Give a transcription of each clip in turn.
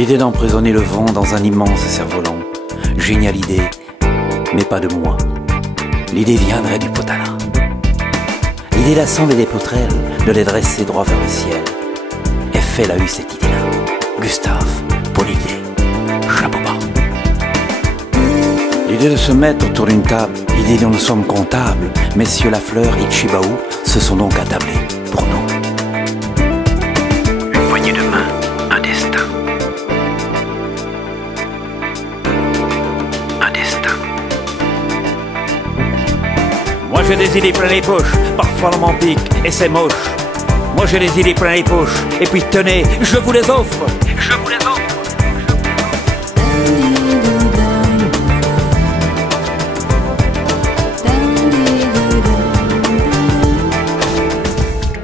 L'idée d'emprisonner le vent dans un immense cerf-volant. Géniale idée, mais pas de moi. L'idée viendrait du Potala. L'idée d'assembler des poutrelles, de les dresser droit vers le ciel. Eiffel a eu cette idée-là. Gustave, pour l'idée, chapeau bas. L'idée de se mettre autour d'une table, l'idée dont nous sommes comptables. Messieurs Lafleur et Chibaou se sont donc attablés pour nous. Une poignée de main, un destin. Un destin. Moi j'ai des idées plein les poches, parfois on m'en pique et c'est moche. Moi j'ai des idées plein les poches, et puis tenez, je vous les offre. Je vous les offre.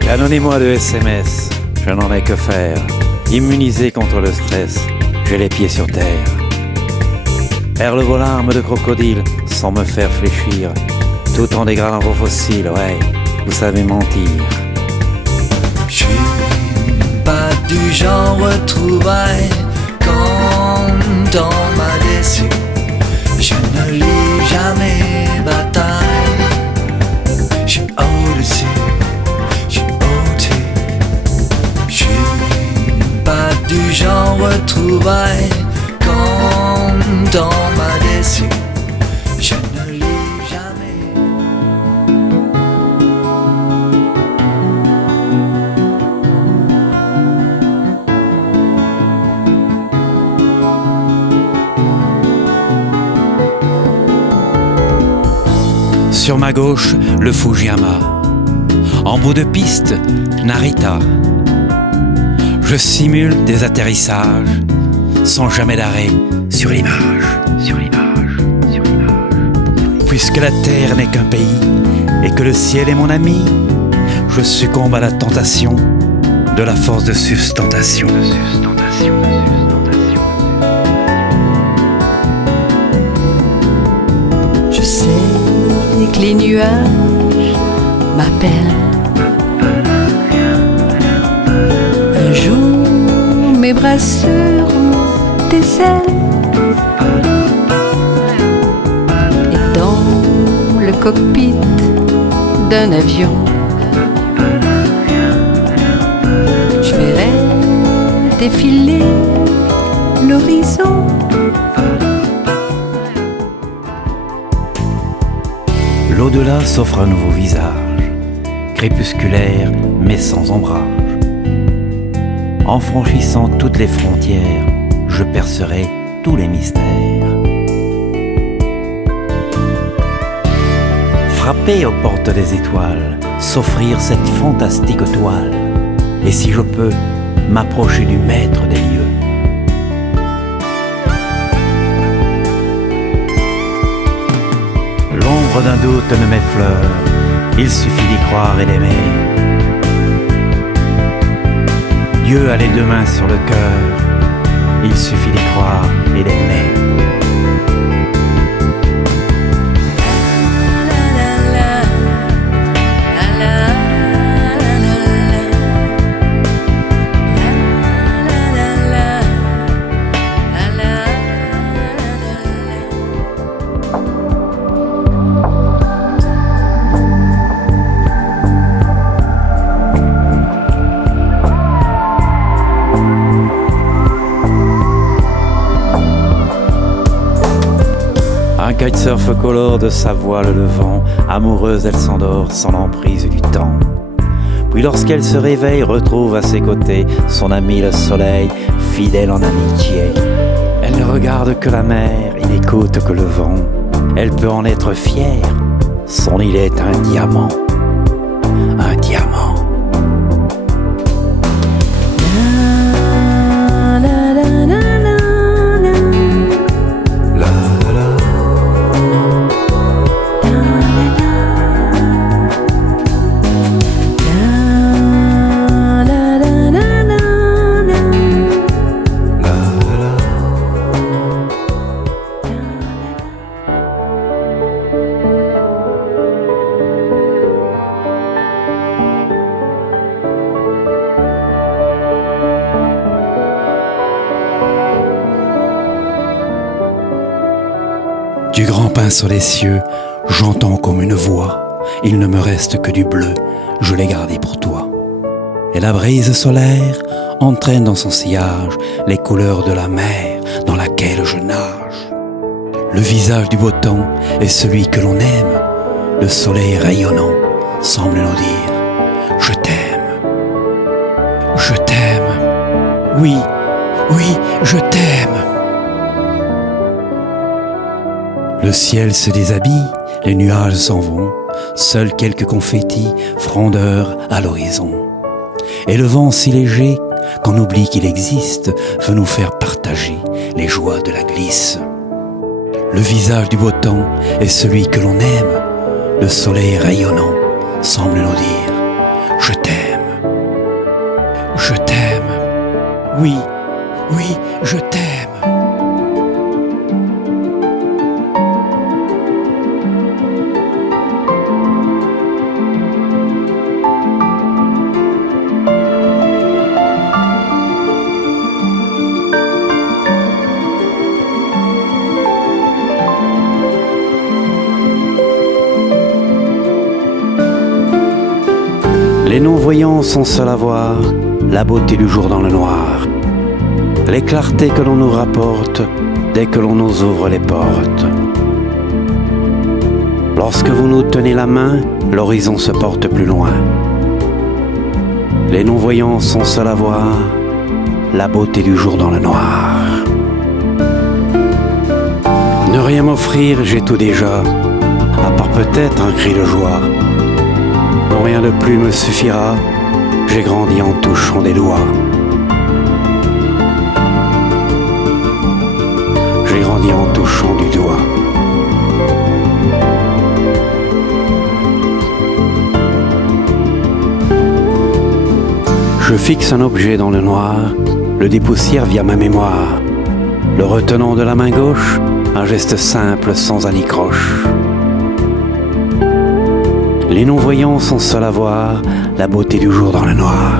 Canonnez-moi de SMS, je n'en ai que faire. Immunisé contre le stress, j'ai les pieds sur terre. Perle vos larmes de crocodile sans me faire fléchir, tout en dégradant vos fossiles, ouais, vous savez mentir. Je suis pas du genre retrouvaille quand on m'a déçu. Je ne lis jamais bataille. Je suis au-dessus. Du genre retrouvaille quand on m'a déçu. Je ne lis jamais. Sur ma gauche, le Fujiyama. En bout de piste, Narita. Je simule des atterrissages sans jamais d'arrêt sur l'image, sur l'image, sur l'image. Puisque la terre n'est qu'un pays et que le ciel est mon ami, je succombe à la tentation de la force de sustentation. Je sais que les nuages m'appellent. Mes bras seront tes ailes. Et dans le cockpit d'un avion, je verrai défiler l'horizon. L'au-delà s'offre un nouveau visage, crépusculaire mais sans ombrage. En franchissant toutes les frontières, je percerai tous les mystères. Frapper aux portes des étoiles, s'offrir cette fantastique toile, et si je peux, m'approcher du maître des lieux. L'ombre d'un doute ne m'effleure, il suffit d'y croire et d'aimer. Dieu a les deux mains sur le cœur, il suffit d'y croire et d'aimer. Un kitesurf colore de sa voile le vent, amoureuse elle s'endort sans l'emprise du temps. Puis lorsqu'elle se réveille, retrouve à ses côtés son ami le soleil, fidèle en amitié. Elle ne regarde que la mer, il n'écoute que le vent. Elle peut en être fière, son île est un diamant. Un diamant. pinceau les cieux, j'entends comme une voix. Il ne me reste que du bleu, je l'ai gardé pour toi. Et la brise solaire entraîne dans son sillage les couleurs de la mer dans laquelle je nage. Le visage du beau temps est celui que l'on aime. Le soleil rayonnant semble nous dire « Je t'aime, je t'aime, oui, oui, je t'aime ». Le ciel se déshabille, les nuages s'en vont, seuls quelques confettis frondeurs à l'horizon. Et le vent si léger qu'on oublie qu'il existe veut nous faire partager les joies de la glisse. Le visage du beau temps est celui que l'on aime. Le soleil rayonnant semble nous dire « Je t'aime, je t'aime, oui, oui, je t'aime ». Les non-voyants sont seuls à voir la beauté du jour dans le noir, les clartés que l'on nous rapporte dès que l'on nous ouvre les portes. Lorsque vous nous tenez la main, l'horizon se porte plus loin. Les non-voyants sont seuls à voir la beauté du jour dans le noir. Ne rien m'offrir, j'ai tout déjà, à part peut-être un cri de joie. Non, rien de plus me suffira, j'ai grandi en touchant des doigts. J'ai grandi en touchant du doigt. Je fixe un objet dans le noir, le dépoussière via ma mémoire, le retenant de la main gauche, un geste simple sans anicroche. Les non-voyants sont seuls à voir la beauté du jour dans le noir.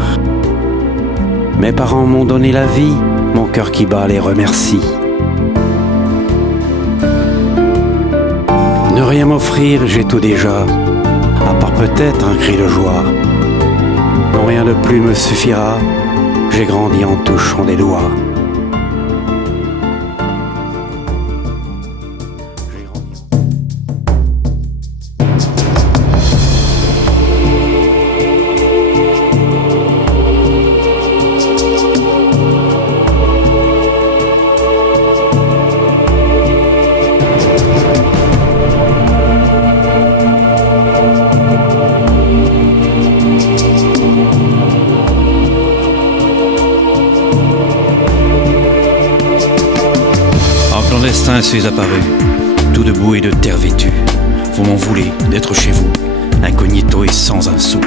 Mes parents m'ont donné la vie, mon cœur qui bat les remercie. Ne rien m'offrir, j'ai tout déjà, à part peut-être un cri de joie. Non, rien de plus me suffira, j'ai grandi en touchant des doigts. Clandestin suis apparu, tout debout et de terre vêtue. Vous m'en voulez d'être chez vous, incognito et sans un sou.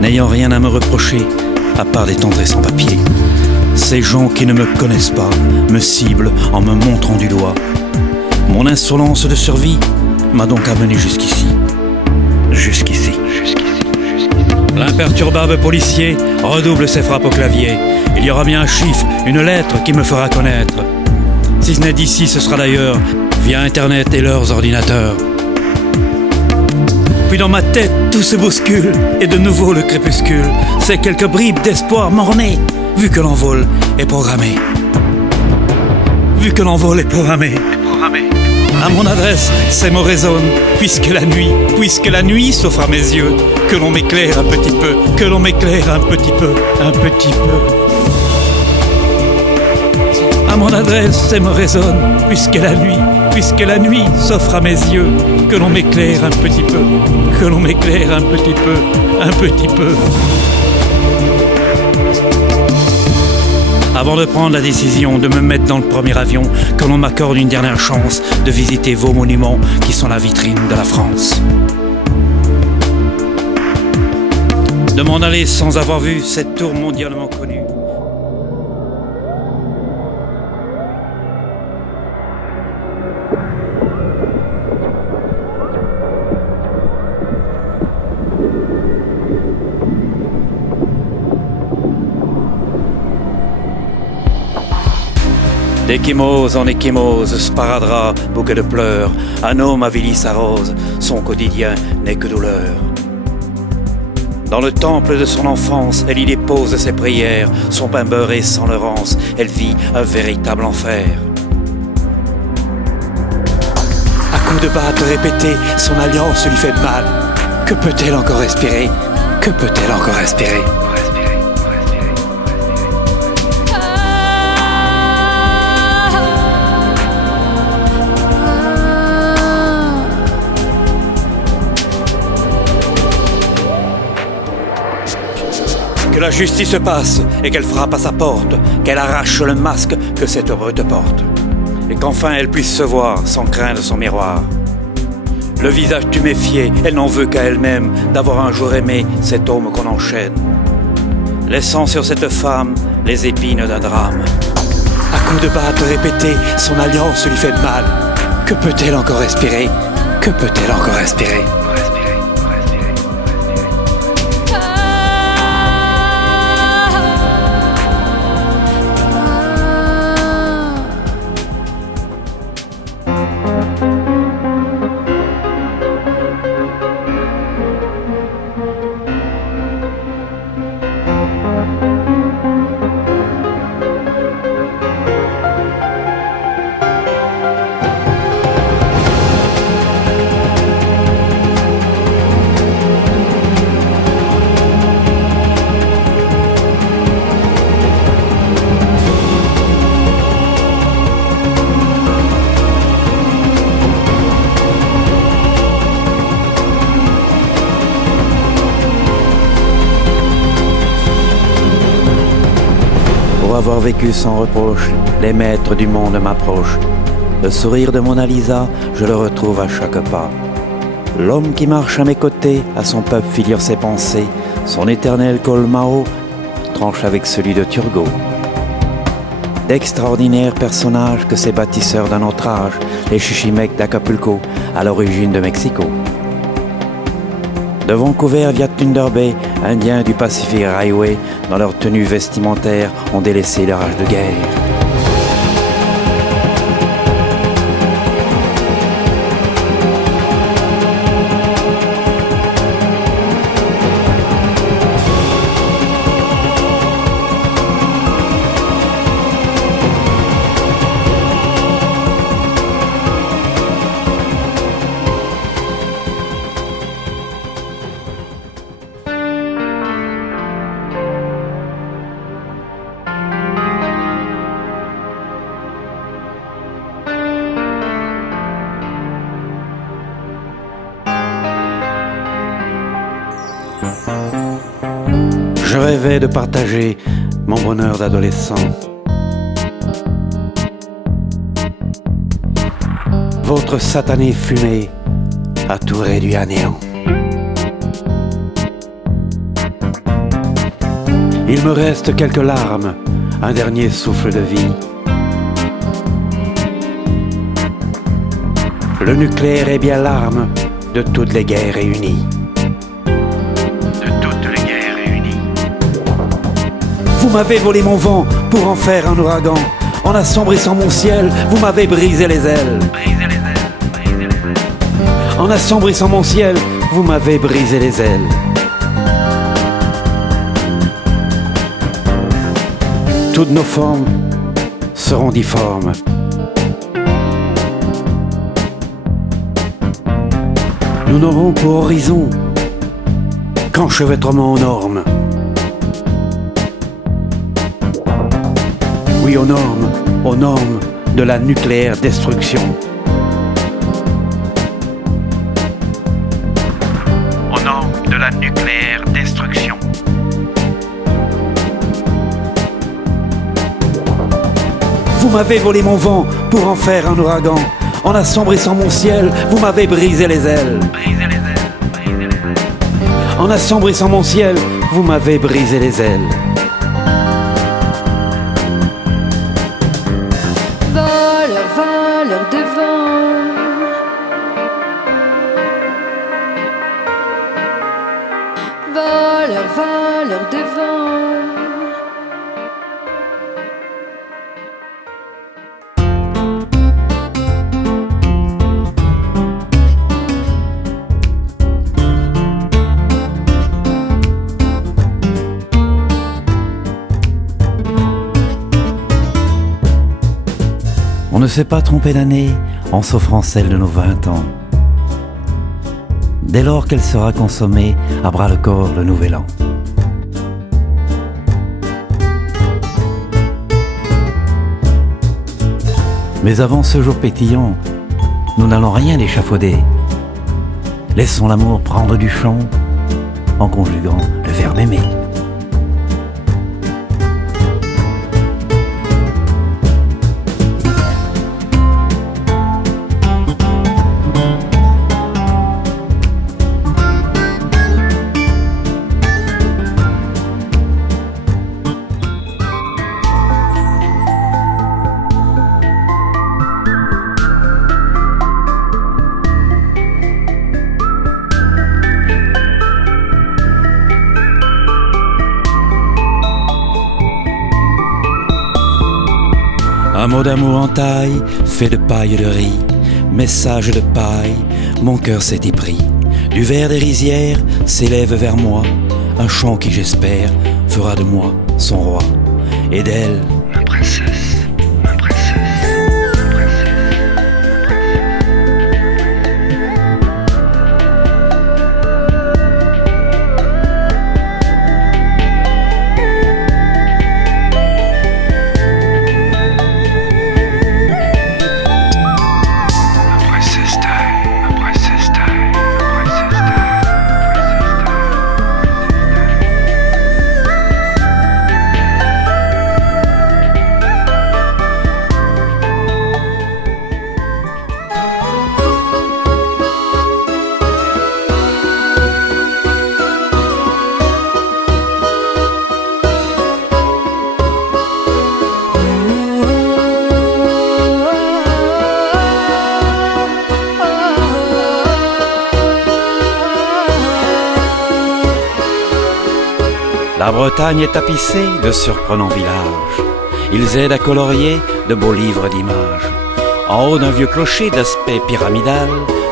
N'ayant rien à me reprocher, à part des tendresses sans papier. Ces gens qui ne me connaissent pas me ciblent en me montrant du doigt. Mon insolence de survie m'a donc amené jusqu'ici. Jusqu'ici. L'imperturbable policier redouble ses frappes au clavier. Il y aura bien un chiffre, une lettre qui me fera connaître. Si ce n'est d'ici, ce sera d'ailleurs, via Internet et leurs ordinateurs. Puis dans ma tête, tout se bouscule, et de nouveau le crépuscule. C'est quelques bribes d'espoir mort-né, vu que l'envol est programmé. Vu que l'envol est programmé. À mon adresse, ces mots résonnent, puisque la nuit s'offre à mes yeux, que l'on m'éclaire un petit peu, que l'on m'éclaire un petit peu, un petit peu. À mon adresse, ces mots résonnent, puisque la nuit s'offre à mes yeux, que l'on m'éclaire un petit peu, que l'on m'éclaire un petit peu, un petit peu. Avant de prendre la décision de me mettre dans le premier avion, que l'on m'accorde une dernière chance de visiter vos monuments qui sont la vitrine de la France. De m'en aller sans avoir vu cette tour mondialement connue. D'échymose en échymose, sparadrap, bouquet de pleurs, un homme avilit sa rose, son quotidien n'est que douleur. Dans le temple de son enfance, elle y dépose ses prières, son pain beurré sans leurrance, elle vit un véritable enfer. À coups de batte répétée, son alliance lui fait mal. Que peut-elle encore espérer? Que peut-elle encore espérer? Que la justice passe et qu'elle frappe à sa porte, qu'elle arrache le masque que cette brute porte, et qu'enfin elle puisse se voir sans craindre son miroir. Le visage tuméfié, elle n'en veut qu'à elle-même d'avoir un jour aimé cet homme qu'on enchaîne, laissant sur cette femme les épines d'un drame. À coups de batte répétée, son alliance lui fait mal. Que peut-elle encore espérer? Que peut-elle encore espérer? Pour avoir vécu sans reproche, les maîtres du monde m'approchent. Le sourire de Mona Lisa, je le retrouve à chaque pas. L'homme qui marche à mes côtés, à son peuple figure ses pensées. Son éternel col Mao tranche avec celui de Turgot. D'extraordinaires personnages que ces bâtisseurs d'un autre âge, les chichimecs d'Acapulco, à l'origine de Mexico. De Vancouver via Thunder Bay, Indiens du Pacific Highway, dans leur tenue vestimentaire, ont délaissé leur âge de guerre. Je rêvais de partager mon bonheur d'adolescent. Votre satanée fumée a tout réduit à néant. Il me reste quelques larmes, un dernier souffle de vie. Le nucléaire est bien l'arme de toutes les guerres réunies. Vous m'avez volé mon vent pour en faire un ouragan. En assombrissant mon ciel, vous m'avez brisé les ailes. En assombrissant mon ciel, vous m'avez brisé les ailes. Toutes nos formes seront difformes. Nous n'aurons pour horizon qu'enchevêtrement aux normes. Oui, aux normes de la nucléaire destruction. Aux normes de la nucléaire destruction. Vous m'avez volé mon vent pour en faire un ouragan. En assombrissant mon ciel, vous m'avez brisé les ailes. En assombrissant mon ciel, vous m'avez brisé les ailes. Voleur de vent, voleur de vent. On ne s'est pas trompé d'année en s'offrant celle de nos 20 ans. Dès lors qu'elle sera consommée, à bras le corps le nouvel an. Mais avant ce jour pétillant, nous n'allons rien échafauder. Laissons l'amour prendre du champ en conjuguant le verbe aimer. Un mot d'amour en taille, fait de paille et de riz, message de paille, mon cœur s'est épris. Du vert des rizières s'élève vers moi, un chant qui j'espère fera de moi son roi, et d'elle ma princesse, ma princesse, ma princesse. La Bretagne est tapissée de surprenants villages. Ils aident à colorier de beaux livres d'images. En haut d'un vieux clocher d'aspect pyramidal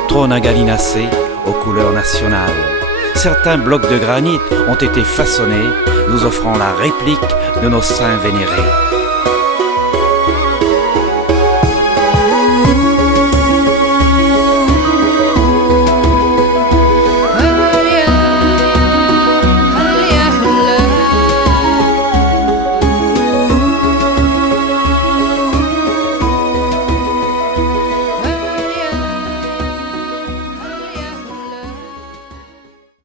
trône un gallinacé aux couleurs nationales. Certains blocs de granit ont été façonnés, nous offrant la réplique de nos saints vénérés.